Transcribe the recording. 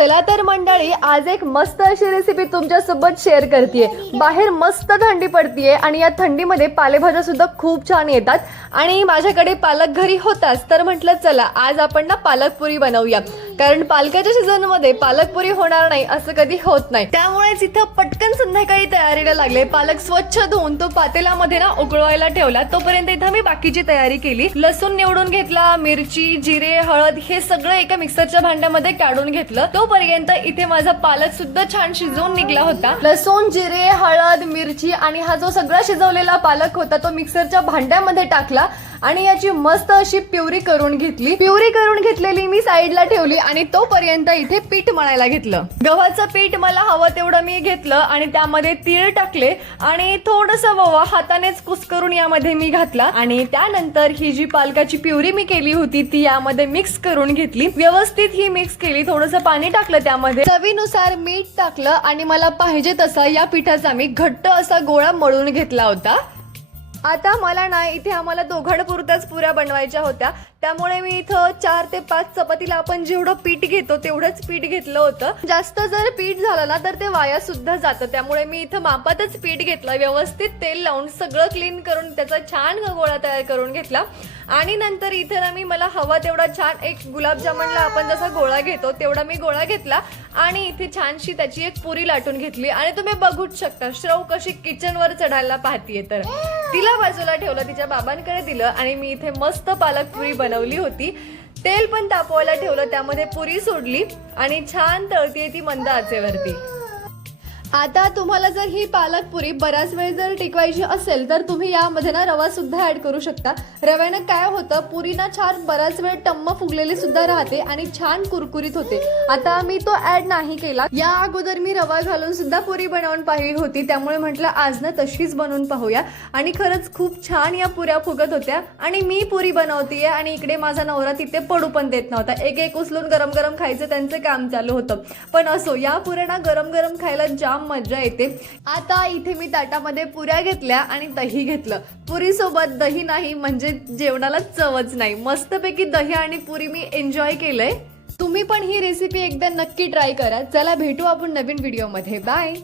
चला तर मंडळी, आज एक मस्त अशी रेसिपी तुमच्यासोबत शेअर करतेय। बाहेर मस्त थंडी पडतीये आणि या थंडीमध्ये पालेभाज्या सुद्धा खूप छान येतात आणि माझ्याकडे पालक घरी होताच, तर म्हटलं चला आज आपण ना पालकपुरी बनवूया। कारण पालकाच्या सीझनमध्ये पालकपुरी होणार नाही असं कधी होत नाही, त्यामुळेच इथं पटकन संध्याकाळी तयारीला लागले। पालक स्वच्छ धुवून तो पातेल्यामध्ये ना उकळवायला ठेवला, तोपर्यंत इथं मी बाकीची तयारी केली। लसूण निवडून घेतला, मिरची, जिरे, हळद हे सगळं एका मिक्सरच्या भांड्यामध्ये काढून घेतलं। तोपर्यंत इथे माझा पालक सुद्धा छान शिजवून निघला होता। लसूण, जिरे, हळद, मिरची आणि हा जो सगळा शिजवलेला पालक होता तो मिक्सरच्या भांड्यामध्ये टाकला आणि याची मस्त अशी प्युरी करून घेतली। प्युरी करून घेतलेली मी साईडला ठेवली आणि तोपर्यंत इथे पीठ मळायला घेतलं। गव्हाचं पीठ मला हवं तेवढं मी घेतलं आणि त्यामध्ये तीळ टाकले आणि थोडंसं ओवा हातानेच कुस्करून यामध्ये मी घातला आणि त्यानंतर ही जी पालकाची प्युरी मी केली होती ती यामध्ये मिक्स करून घेतली। व्यवस्थित ही मिक्स केली, थोडंसं पाणी टाकलं, त्यामध्ये चवीनुसार मीठ टाकलं आणि मला पाहिजे तसा या पिठाचा मी घट्ट असा गोळा मळून घेतला होता। आता मला ना इथे आम्हाला दोघांपुरत्याच पुऱ्या बनवायच्या होत्या, त्यामुळे मी इथं 4 ते 5 चपातीला आपण जेवढं पीठ घेतो तेवढंच पीठ घेतलं होतं। जास्त जर पीठ झालं ना तर ते वाया सुद्धा जातं, त्यामुळे मी इथं मापातच पीठ घेतलं। व्यवस्थित तेल लावून सगळं क्लीन करून त्याचा छान गोळा तयार करून घेतला आणि नंतर इथे ना मी मला हवा तेवढा छान एक गुलाबजामुनला आपण जसा गोळा घेतो तेवढा मी गोळा घेतला आणि इथे छानशी त्याची एक पुरी लाटून घेतली आणि तुम्ही बघूच शकता श्रव कशी किचनवर चढायला पाहतीये। तर तिला बाजूला ठेवलं, तिच्या बाबांकडे दिलं आणि मी इथे मस्त पालक पुरी बनवली होती। तेल पण तापवायला ठेवलं, त्यामध्ये पुरी सोडली आणि छान तळतीये ती मंद आचेवरती। आता तुम्हाला जर ही पालक पुरी बराच वेळ जर टिकवायची असेल तर तुम्ही यामध्ये ना रवा सुद्धा ऍड करू शकता। रव्यानं काय होतं, पुरी ना छान बराच वेळ टम्म फुगलेली सुद्धा राहते आणि छान कुरकुरीत होते। आता मी तो ऍड नाही केला, या अगोदर मी रवा घालून सुद्धा पुरी बनवून पाहिली होती, त्यामुळे म्हटलं आज ना तशीच बनवून पाहूया आणि खरंच खूप छान या पुऱ्या फुगत होत्या। आणि मी पुरी बनवतीये आणि इकडे माझा नवरा तिथे पडू पण देत नव्हता, एक एक उचलून गरम गरम खायचं त्यांचं काम चालू होतं। पण असो, या पुऱ्या ना गरम गरम खायला जाम मजा येते। आता इथे मी ताटामध्ये पुऱ्या घेतल्या आणि दही घेतलं। पुरी सोबत दही नाही म्हणजे जेवणाला चवच नाही। मस्तपैकी दही आणि पुरी मी एन्जॉय केलंय। तुम्ही पण ही रेसिपी एकदा नक्की ट्राय करा। चला भेटू आपण नवीन व्हिडिओ मध्ये, बाय।